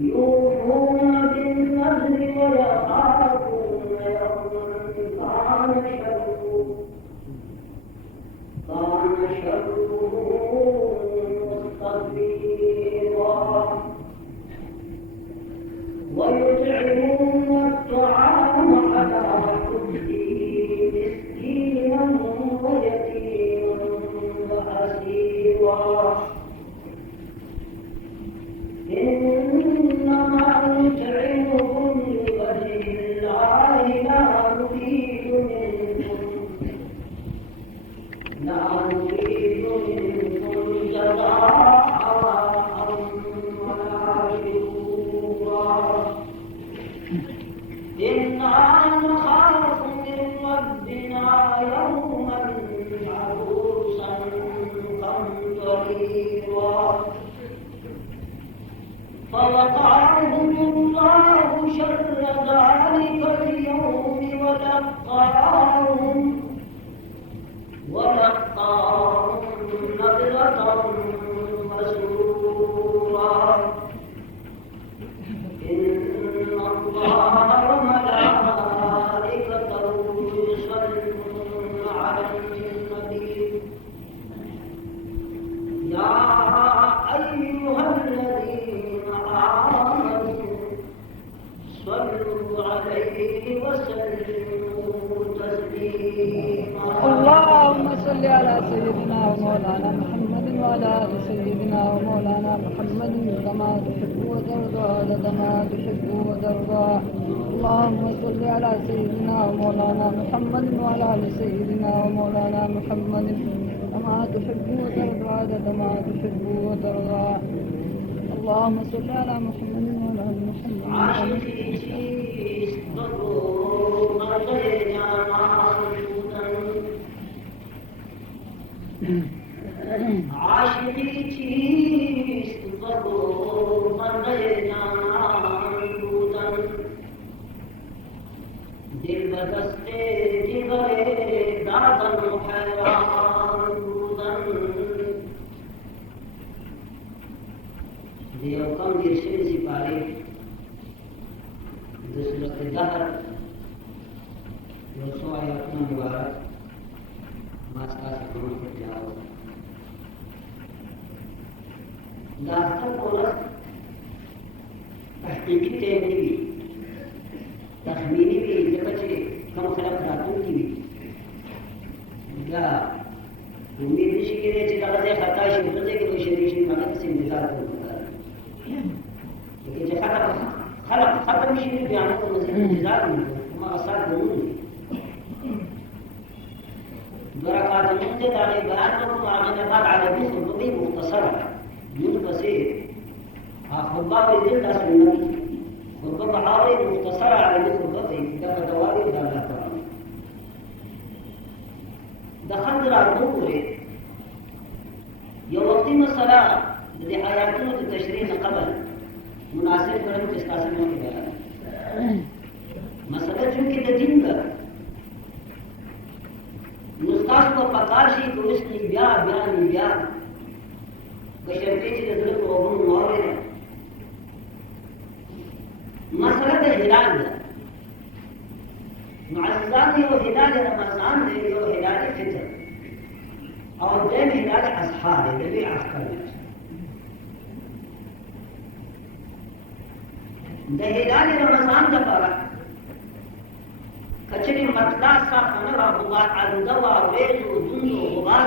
يوفون بالنذر ويخافون يوما كان شره مستطيرا ويطعمون الطعام على حبه مسكينا ويتيما واسيرا إنما نطعمكم لوجه الله لا نريد منكم جزاء ولا شكورا إنا نخاف من ربنا يوما عبوسا قمطريرا فوقعهم الله شر ذلك اليوم ولقاهم نضرة وسرورا إن الله وملائكته يصلون على النبي يا أيها الذين آمنوا صلوا عليه وسلموا تسليما اللهم صل على سيدنا ومولانا محمد وعلى آل سيدنا ومولانا محمد كما تحب وترضى عدد ما تحب وترضى. اللهم صل على سيدنا ومولانا محمد وعلى آل سيدنا ومولانا محمد كما تحب وترضى عدد ما تحب وترضى. اللهم صل على محمد وعلى آل محمد. عاشقی چیست بگو بنده جانان بودن دل به دست جگر دادن و حیران بودن دیو کم دیرشن سپاری د صورت دهر یو څو آیاتونه مبارک ما ستاسو په مخ کې تلاوت دا ټول تحقیقي ټیم دی تخمینی وی ځکه چې کوم خلک راتلونکي وي دا امید نشي کېدای چې دغه ځای خطا شي بل ځای کې به شریک شي هغه څه انتظار کوو لکه چې خلک ختم شي بیا موږ مزید انتظار کوو هغه سات کوو برکات المنزل عليه بأنكم عجنبات على بيت الربي مختصرة منقصير خطبات الجلد أسلمي خطبة عاري مختصرة على بيت الربي دفع دواري ودالة طبعا دخلت الأرضوري يوقتين الصلاة الذي حياتنا التشريح قبل مناسب فرم تستاسم وكذا مسألة چونکہ دین کا نستاس کو پکاشی کو اس نے بیا بشرطے چې د زړه په وګونو واورېده مسله د هلال ده معززان you Hilal Ramzan the you هلال فطر او دویم هلال اصحا دی د لوی عسکر د هلال رمضان دپاره کچرې مطلع صافه نه وه غبار آلوده وه وریځ و دوند و غبار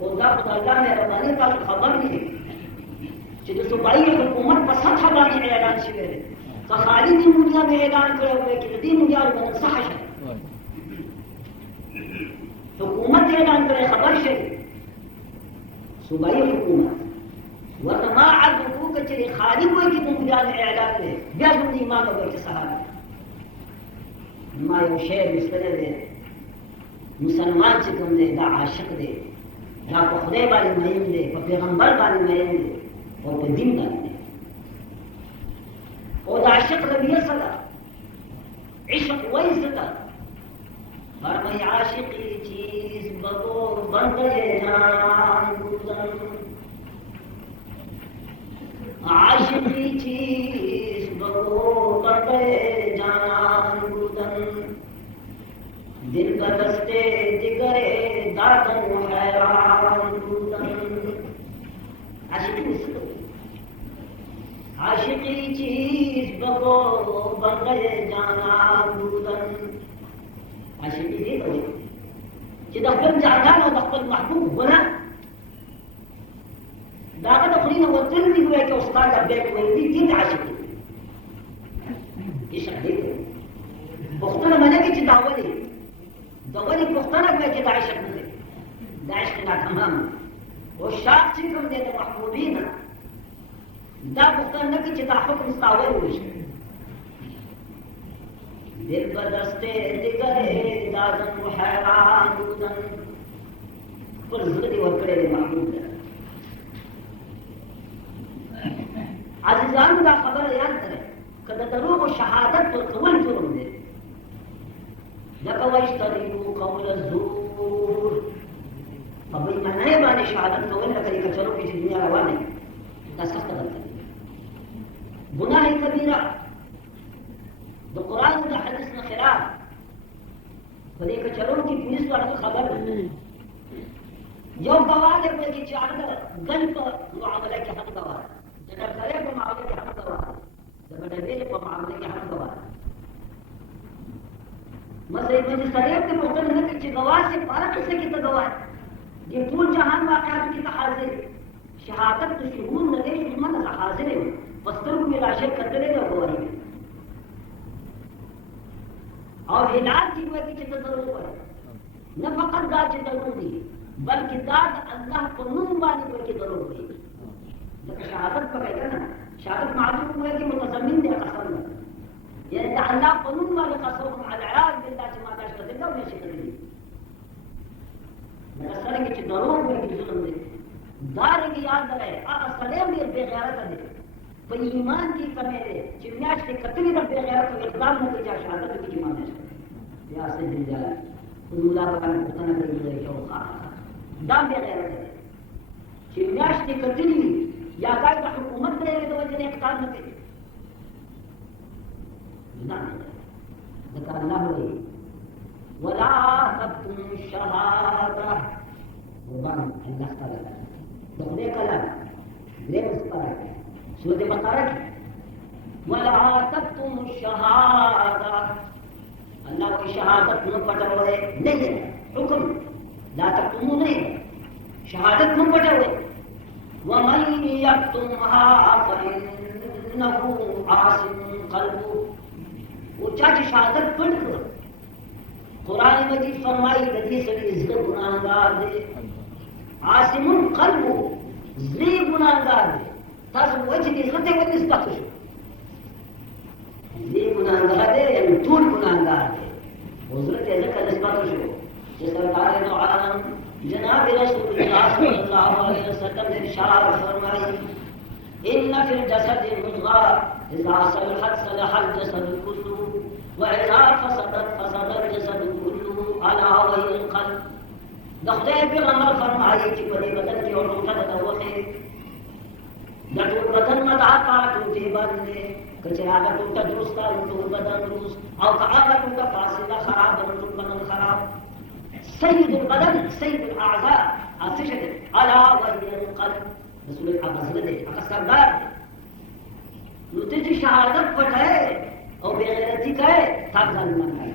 وده خدالله مهرباني تاسو خبر نه چې د صوبایي حکومت په سطح باندې اعلان شوی دی که خالي دې مونږه به اعلان کړی وای چې د دې مونږه باندې صح شي حکومت اعلان کړی خبر شي صوبایي حکومت ورته ما عرض وکړو چې خالي وای چې مونږه اعلان کړی بیا زموږ ایمان وای چې صحابه ما یو شعر مستند دی مسلمان چې کوم دی دا عاشق دی دا په خدای باندې مین دی په پیغمبر باندې مین دی او په دین باندې او دا عاشق رویه سره عشق ویسته فرمای عاشقی چیز بطور بنده جان بودن عاشقی چیز بطور بنده جان بودن دل کا دستے دگرے دادن حیران بودن عاشقی نسلو عاشقی چیز بگو بغیر جانا بودن عاشقی دی کوئی چې د خپل جانان او د خپل محبوب غره داغه د خلینو وتل دی کوي چې استاد ابیک وایي دي عاشقی عشق دی پښتنه باندې چې داولي دغه پښتنه کوي چې د عشق نه دی د عشق نه تمام او شاق چې کوم دی د محبوبین دا پښتنه نه کوي چې دا حکم استاول وشي دل بدسته دګره دادن حیران بودن پر زړه دی ورکړې د محبوب ده عزیزانو دا خبره یاد کړئ کله دروغ او شهادت ورکول جرم دی لکه واشترکوا قول الزور په بل معنی باندې شهادت کول لکه کچرو کې دنیا روانه دا سخت ده گناہ کبیره د قرآن او د حدیث نه خلاف په دې کچرو کې پولیس ورته خبر یو گواه دی چې هغه ګل په معامله کې حق گواه د ډاکټر په معامله کې حق گواه د بدوی په معامله کې حق گواه مزه په سریعت کې پوښتنه نه کوي چې گواه سے فرق څه کې ته گواه دې ټول جهان واقعات کې ته حاضر شهادت د شهود نه دی چې من حاضر یم پسترګو کې راشه کتلې دا گواهی او هدایت چې وایي چې ته ضرور وایي نه فقط دا چې ضرور دي بلکې دا د الله په نوم باندې وایي چې ضرور وایي ځکه شهادت پکې کنه شهادت معلوم وایي چې متضمن دی قسم يعني ده الله قانون ما لقصرهم على العراق بالله ما داش كذا ده ولا شيء كذي مثلا چې ضرور وایي ظلم دی دار کی یاد رہے هغه سلام دې بے غیرت دی په ایمان کې کمې دی چې میاشتې کتلې د بے غیرت او اقدام نه کوي چې شهادت کې ایمان نشته یا سید جلال الله باندې پوښتنه کوي چې اوقات دا بے غیرت دی چې میاشتې کتلې یا دا د حکومت د وجه اقدام نه کوي نه ذکر الله وی ولا تكتم الشهاده وبان الله تعالی دغه کلام دې مستره سورۃ بقره ولا تكتم الشهاده الله کی شهادت نو پټوي نه حکم لا تكتموا نه شهادت نو پټوي ومن يكتمها فإنه عاصم قلبه وچاچ شهادت پټ کړ قرآن مجید فرمائی د دې سړي زړه ګناهګار دی عاصم قلب زړه ګناهګار دی تاسو وایئ چې زړه ته ولې نسبت شو زړه ګناهګار دی یعنی ټول ګناهګار دی او زړه ته ځکه نسبت شو چې سرکار دو عالم جناب رسول الله صلی الله علیه وسلم نے ارشاد فرمائی ان فی الجسد مضغه اذا صلحت صلح الجسد كله وإذا فسدت فسد الجسد كله على وهي القلب دخدای پیغمبر فرمایي چې په دې بدن کې اورو کده د وخه د ټول بدن مدعا ټوټه باندې کچرا د ټوټه درست او ټول بدن درست او هغه ټوټه فاصله خراب د ټول بدن خراب سيد البدن سيد الاعضاء اسجد على وهي القلب رسول الله صلی الله علیه وسلم نو ته شهادت پټه او بغیرتی کہے تب ظالمان کہے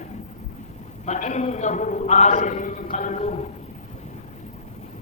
فإنه عاصم قلبه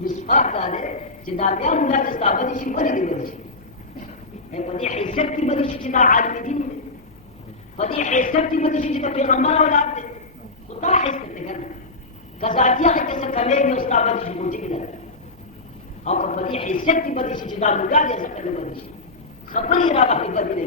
misfar tale jidabya mulla tastabadi shi bari di bari ai padi hisab ki bari shi jida alim din padi hisab ki bari shi jida payghambar aulad de khuda hisab te kana kazatiya ke se kale ne ustabadi shi muti kida aw ka padi hisab ki bari shi jida mulla de se kale bari shi khabari ra ba ki bari ne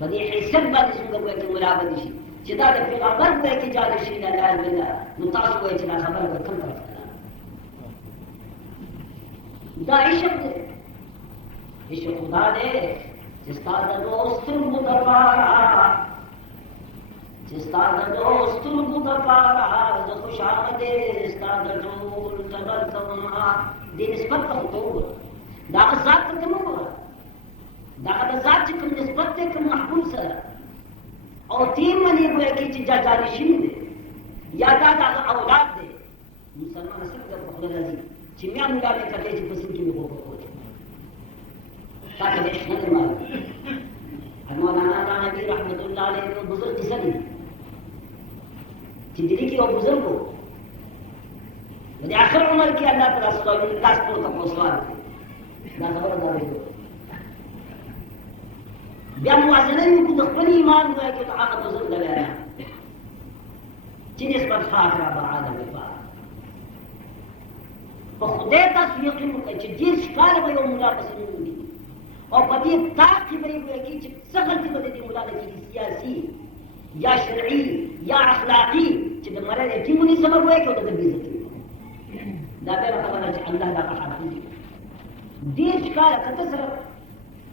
فدي حسب بعد اسمه قوة الملابد شيء شداد في الأمر بيك جال الشيء لا بالله نطاس ويتنا خبر بكم كلام دا إيش بده إيش خدا ده جستاد دوست المدبارا جستاد دوست المدبارا جو خوش آمد جستاد جول تبر كما دي نسبت خطوبة دا ذات كم هو دا ذات كم نسبت كم محبوب سره او تین منی گویا کی چیزا جانشین دے یا دا اولاد دے مسلمان سب کا بخدا رضی چمیا مولا نے کہتے چی پسند کی مگو کو تاکہ دیش نہ مال مولانا نبی رحمت اللہ علیہ کو بزرگ قصہ دی کہ دلی کی وہ بزرگ کو مجھے آخر عمر کی اللہ تعالیٰ صلی اللہ علیہ وسلم کا پوسوار نہ خبر دار ہے بیا موازنه یو کو د خپل ایمان وای کې تعاقد بزرګ لري چې نسبت فاخره بعد وفا په خدای تاسو یقین وکړئ چې دې ښکار به یو مولا پسې وي او په دې تاکي به یو کې چې څه غلطي به دې مولا کې سیاسي یا شرعي یا اخلاقي چې د مراد کې مونږ سبب وای کې د دې عزت دا به خبره چې الله دا حافظ دې ښکار کته سره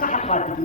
صح فاتي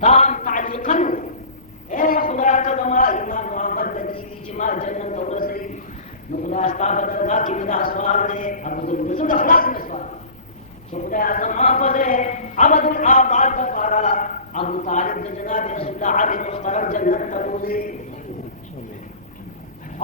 تام تعليقا ايه خدا قدما ایمان محمد نبی جما جنت ورسی نخدا استاب درگاہ کی مدا سوال دے ابو ذر اخلاص میں سوال خدا اعظم حافظ ہے عبد الآباد کا پارا ابو طالب جناب رسول اللہ علیہ مختار جنت تبوزی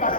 10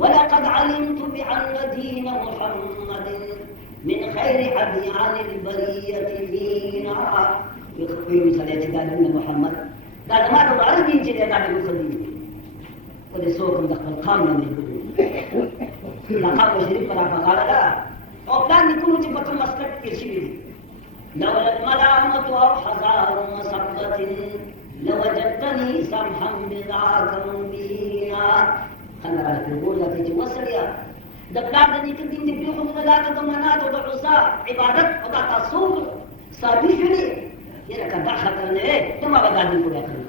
ولقد علمت بأن دين محمد من خير أديان البرية دينا يخبر صلاة دين محمد قال ما تبغى دين كذا قاعد يقول قد سوكم دخل قامنا من القلوب لقد شريف فقال لا وكان يكون جبت مسكت كشيء لولا الملامة أو حذار مسقة لوجدتني سمحا بذاك مبينا خلنا على القبور لكن توصل يا دبلات اللي كنت بيقولوا لا تضمنات وضعصاء عبادات وضع الصوت صابي شنو يا كان دخل لنا ايه ثم بدأ نقول يا كان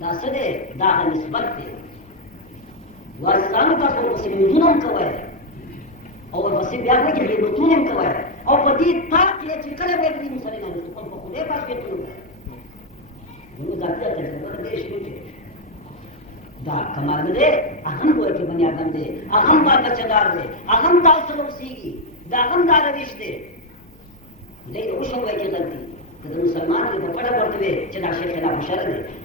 دا سده دا نسبت دی واسانو تاسو مسلمانانو کوي او وسې بیا وایي چې بوتونم کوي او په دې طاق یې چې کله به دې مسلمانانو ته په خوده پاس کې ټول نو دا ته څه دې شي دا کمال دې اهم وایي چې بنی آدم دې اهم دا کچدار دې اهم دا سلوسيږي دا اهم دا روش دې دې وشو وایي چې غلطي کله مسلمان دې په پټه ورته چې دا شي خلاف شر دې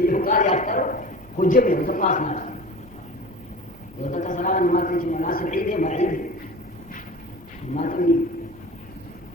يقال يا أكثر حجبه وتقاس ناس وذكر صلاة ما تجي ناس عيدة ما عيدة ما تجي